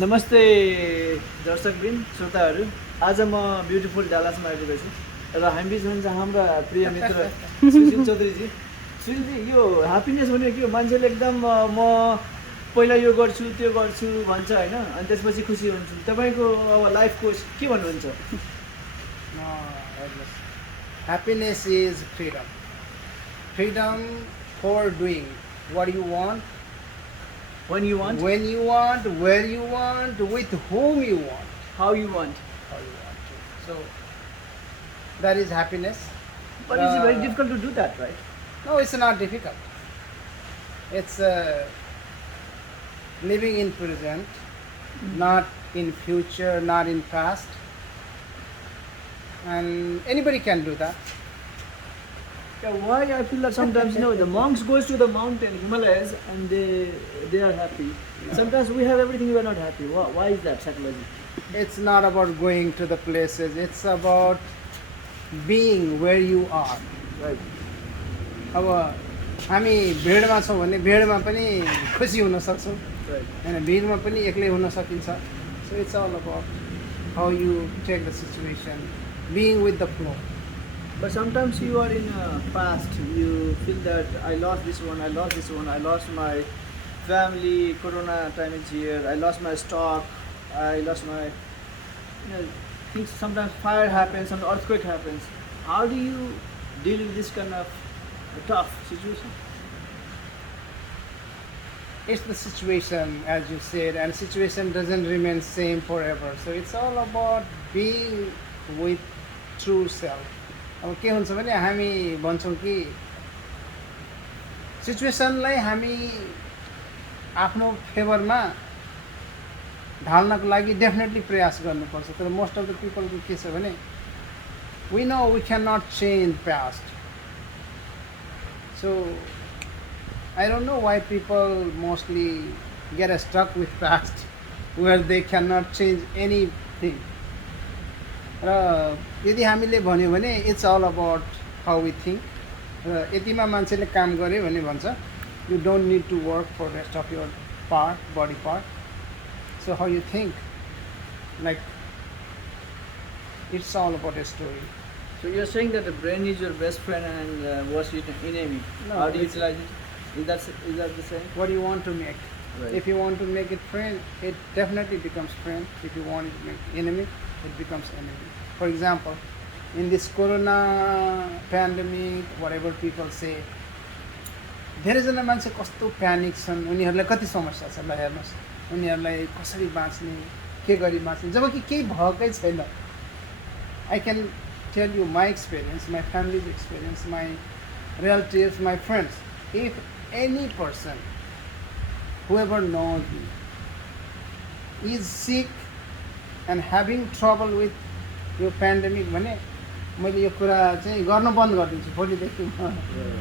नमस्ते दर्शकबिन श्रोताहरू। आज म ब्युटिफुल डालासमा आइरहेको छु र हामीबिच हुनुहुन्छ हाम्रा प्रिय मित्र सुशील चौधरीजी। सुशीलजी, यो ह्याप्पिनेस भनेको के हो? मान्छेले एकदम म पहिला यो गर्छु त्यो गर्छु भन्छ होइन, अनि त्यसपछि खुसी हुन्छु। तपाईँको अब लाइफको के भन्नुहुन्छ? Happiness is freedom. Freedom for doing what you want, When you want, when you want, where you want, with whom you want, how you want. how you want to. So that is happiness. But it's very difficult to do that, right? No, it's not difficult. It's living in present, not in future, not in past. And anybody can do that. Yeah, why I feel that sometimes the monks goes to the mountain Himalayas and they are happy. Sometimes we have everything, we are not happy. Why is that psychology? It's not about going to the places. It's about being where you are. Right. अब हामी भिडमा छौँ भने भिडमा पनि खुसी हुन सक्छौँ Right. होइन, भिडमा पनि एक्लै हुन सकिन्छ. So it's all about how you take the situation, being with the flow. But sometimes you are in a past, you feel that I lost this one, I lost this one, I lost my family, Corona time is here, I lost my stock, I lost my things. Sometimes fire happens, some earthquake happens. How do you deal with this kind of tough situation? It's the situation, as you said, and situation doesn't remain same forever. So it's all about being with true self. अब के हुन्छ भने हामी भन्छौँ कि सिचुएसनलाई हामी आफ्नो फेभरमा ढाल्नको लागि डेफिनेटली प्रयास गर्नुपर्छ. तर मोस्ट अफ द पिपलको के छ भने we know we can not change past. So I don't know why people mostly get stuck with past where they cannot change anything. र यदि हामीले भन्यो भने it's all about how we think. र यतिमा मान्छेले काम गर्यो भने भन्छ you don't need to work for rest of your part, body part. So how you think, like it's all about a story. So you're saying that the brain is your best friend and worst enemy. No, How do you it's- utilize it? Is that the same? What do you want to make? Right. If you want to make it friend, it definitely becomes friend. If you want it to make enemy, it becomes enemy. For example, in this corona pandemic, whatever people say, धेरैजना मान्छे कस्तो panic छन्, उनीहरूलाई कति समस्या छ ल हेर्नुहोस्. उनीहरूलाई कसरी बाँच्ने, के गरी बाँच्ने, जबकि केही भएकै छैन. I can tell you my experience, my family's experience, my relatives, my friends. If any person, whoever knows me, is sick and having trouble with yo pandemic भने मैले यो कुरा चाहिँ गर्न बन्द गरिदिन्छु भोलिदेखि.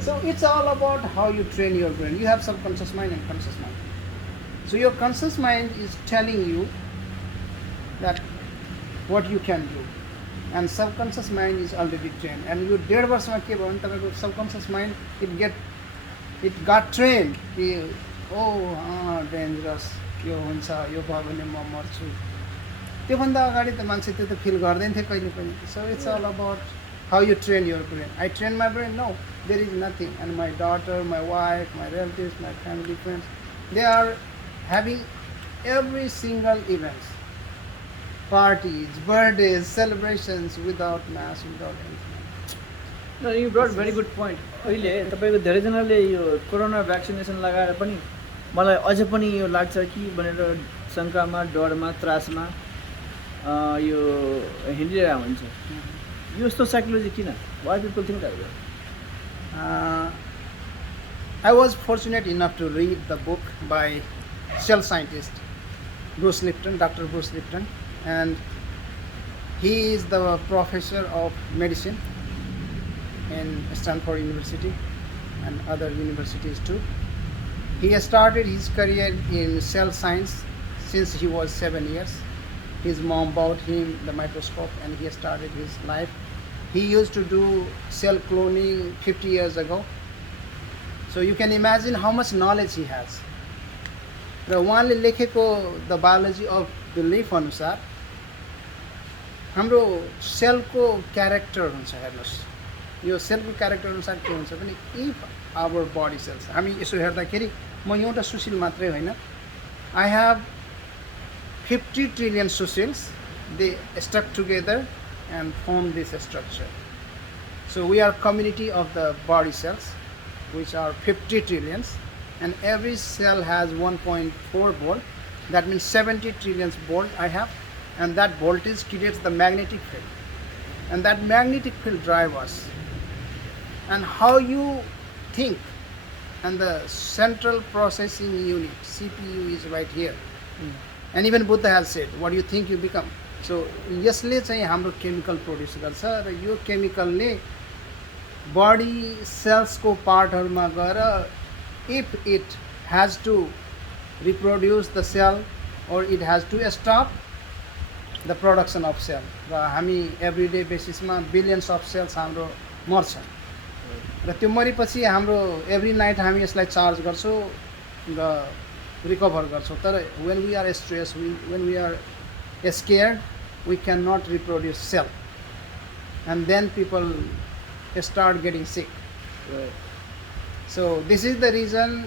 So it's all about how you train your brain. You have subconscious mind and conscious mind. So your conscious mind is telling you that what you can do, and subconscious mind is already trained. And यो 1.5 वर्षमा के भयो भने तपाईँको subconscious mind it got trained कि dangerous यो हुन्छ, यो भयो भने म मर्छु. त्योभन्दा अगाडि त मान्छे त्यो त फिल गर्दैन थियो कहिले पनि. So it's all about how you train your brain. I train my brain, no there is nothing. And my daughter, my wife, my relatives, my family, friends, they are having every single events, parties, birthdays, celebrations without mass, without anything. No, you brought very good point. अहिले तपाईँको धेरैजनाले यो corona vaccination लगाएर पनि मलाई अझै पनि यो लाग्छ कि भनेर शङ्कामा, डरमा, त्रासमा यो हिँडिरहेको हुन्छ. यो यस्तो साइकोलोजी किन? Why people think that way? I was fortunate enough to read the book by cell scientist Bruce Lipton, Dr. Bruce Lipton, and he is the professor of medicine in Stanford University and other universities too. He has started his career in cell science since he was 7 years. His mom bought him the microscope and he has started his life. He used to do cell cloning 50 years ago. So you can imagine how much knowledge he has. र उहाँले लेखेको the biology of belief अनुसार हाम्रो सेलको character हुन्छ। हेर्नुहोस्, यो सेलको character अनुसार के हुन्छ भने इफ आवर बडी सेल्स, हामी यसो हेर्दाखेरि म एउटा सुशील मात्रै होइन, I have 50 trillion Sushils, they stuck together and form this structure. So we are community of the body cells, which are 50 trillions, and every cell has 1.4 volt. That means 70 trillion volt I have, and that voltage creates the magnetic field, and that magnetic field drive us. And how you think, and the central processing unit CPU is right here. And even Buddha has said, what do you think you become? सो यसले चाहिँ हाम्रो chemical produce गर्छ र यो केमिकलले बडी सेल्सको पार्टहरूमा गएर if it has to reproduce the cell or it has to stop the production of cell, र हामी everyday बेसिसमा बिलियन्स अफ सेल्स हाम्रो मर्छ र त्यो मरेपछि हाम्रो एभ्री नाइट हामी यसलाई चार्ज गर्छौँ र रिकभर गर्छौँ। तर when we are stress, when we are scared, we cannot reproduce cell, and then people start getting sick. Right. So this is the reason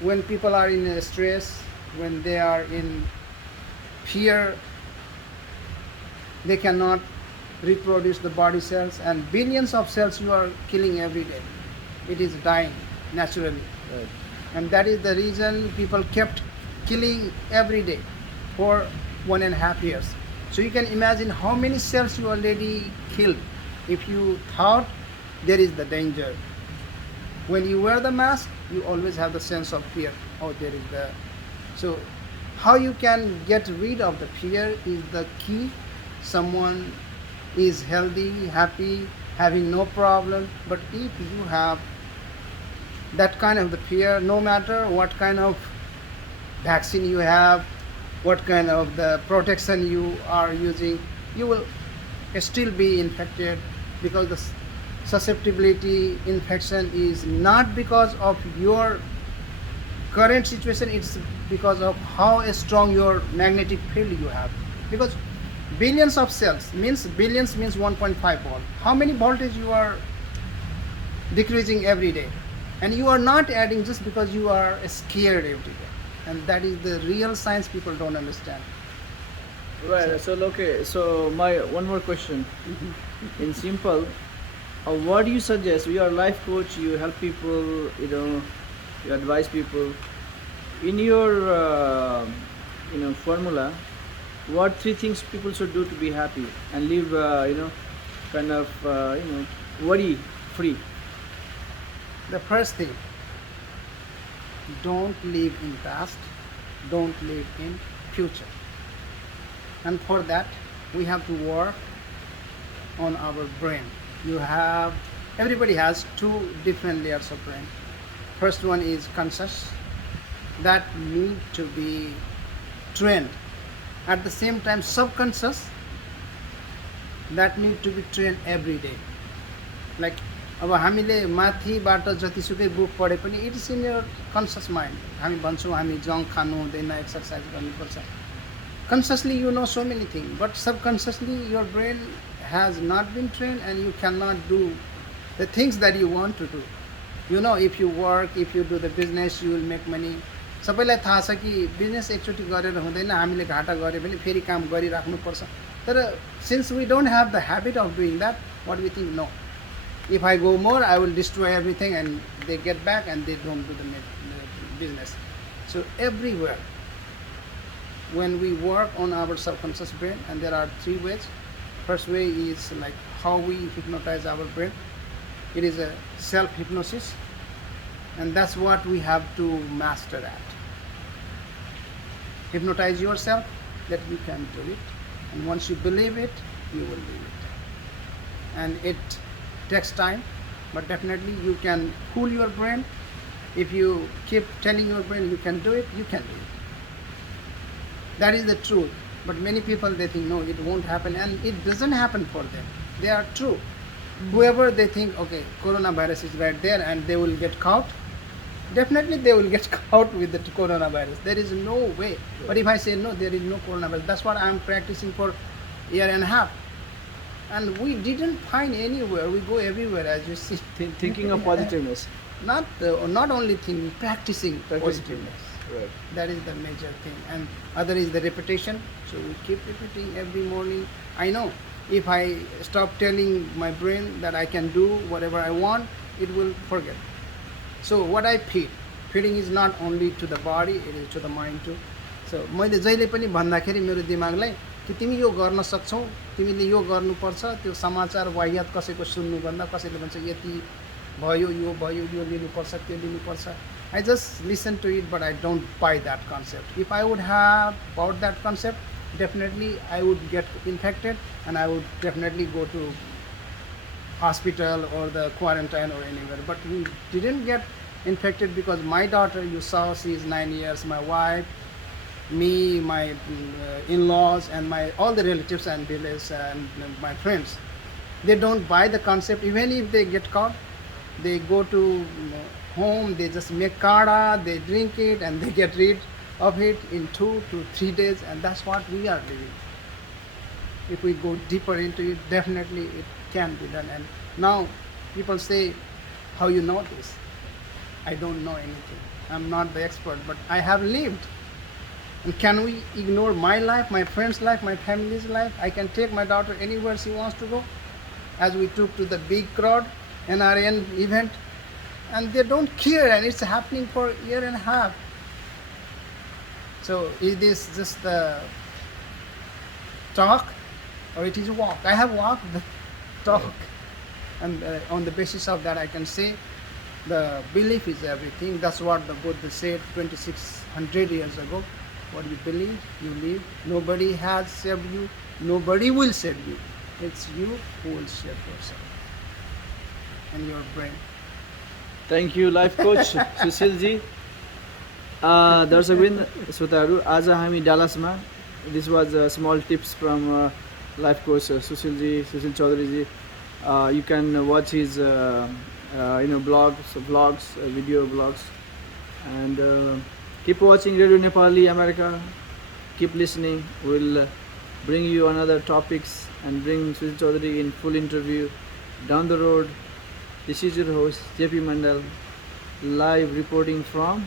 when people are in stress, when they are in fear, they cannot reproduce the body cells, and billions of cells you are killing every day. It is dying naturally. Right. And that is the reason people kept killing every day for 1.5 years. So you can imagine how many cells you already killed if you thought there is the danger. When you wear the mask, you always have the sense of fear. Oh, there is the... So how you can get rid of the fear is the key. Someone is healthy, happy, having no problem, but if you have that kind of the fear, no matter what kind of vaccine you have, what kind of the protection you are using, you will still be infected, because the susceptibility infection is not because of your current situation, it's because of how strong your magnetic field you have. Because billions of cells means, billions means 1.5 volt. How many voltage you are decreasing every day? And you are not adding just because you are scared every day. And that is the real science people don't understand. Right. So okay. So my one more question. In simple, what do you suggest? You are a life coach. You help people. You advise people. In your formula, what 3 things people should do to be happy and live kind of worry free? The first thing, don't live in past, don't live in future. And for that, we have to work on our brain. Everybody has 2 different layers of brain. First one is conscious, that need to be trained. At the same time, subconscious, that need to be trained every day. Like, अब हामीले माथिबाट जतिसुकै book पढे पनि it is in your conscious mind. हामी भन्छौँ हामी junk खानु हुँदैन, एक्सर्साइज गर्नुपर्छ. Consciously you know so many things, but subconsciously your brain has not been trained and you cannot do the things that you want to do. If you work, if you do the business, you will make money. सबैलाई थाहा छ कि business एकचोटि गरेर हुँदैन, हामीले घाटा गरे पनि फेरि काम गरिराख्नुपर्छ. तर since we don't have the habit of doing that, what we think, no, if I go more, I will destroy everything, and they get back and they don't do the business. So everywhere, when we work on our subconscious brain, and there are 3 ways. First way is like how we hypnotize our brain. It is a self-hypnosis, and that's what we have to master at. Hypnotize yourself that you can do it, and once you believe it, you will do it. And it takes time, but definitely you can cool your brain. If you keep telling your brain you can do it, you can do it. That is the truth. But many people, they think no, it won't happen, and it doesn't happen for them. They are true. Whoever they think, okay, coronavirus is right there and they will get caught, definitely they will get caught with the coronavirus. There is no way. But if I say no, there is no coronavirus. That's what I'm practicing for year and a half. And we didn't find anywhere. We go everywhere, as you see. Thinking of positiveness. Not only thinking, practicing Practicing. positiveness. Right. That is the major thing. And other is the repetition. So we keep repeating every morning. I know if I stop telling my brain that I can do whatever I want, it will forget. So what I feeding is not only to the body, it is to the mind too. So मैले जहिले पनि भन्दाखेरि मेरो दिमागलाई कि तिमी यो गर्न सक्छौ, तिमीले यो गर्नुपर्छ, त्यो समाचार वाहियात कसैको सुन्नुभन्दा कसैले भन्छ यति भयो, यो लिनुपर्छ, त्यो लिनुपर्छ. I just listen to it, but I don't buy that concept. If I would have bought that concept, definitely I would get infected and I would definitely go to hospital or the quarantine or anywhere. But we didn't get infected because my daughter, you saw, she is 9 years, my wife, me, my in-laws, and all the relatives and village and my friends, they don't buy the concept. Even if they get caught, they go to home, they just make kada, they drink it, and they get rid of it in 2 to 3 days, and that's what we are living. If we go deeper into it, definitely it can be done. And now people say, how you know this? I don't know anything. I'm not the expert, but I have lived. And can we ignore my life, my friend's life, my family's life? I can take my daughter anywhere she wants to go, as we took to the big crowd NRN event, and they don't care, and it's happening for a year and a half. So is this just the talk, or it is walk? I have walked the talk, and on the basis of that I can say the belief is everything. That's what the Buddha said 2600 years ago. What you believe, you live. Nobody has saved you, nobody will save you. It's you who will save yourself and your brain. Thank you, life coach Sushil ji. दर्शकवृन्द श्रोताहरू, आज हामी डालासमा, this was small tips from life coach Sushil Chaudhary ji. You can watch his vlogs, video vlogs, and keep watching Radio Nepali America. Keep listening. We'll bring you another topics and bring Sushil Chaudhary in full interview down the road. This is your host JP Mandal, live reporting from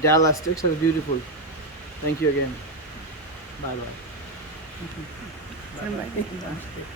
Dallas, Texas. Beautiful. Thank you again. Bye bye. Bye-bye.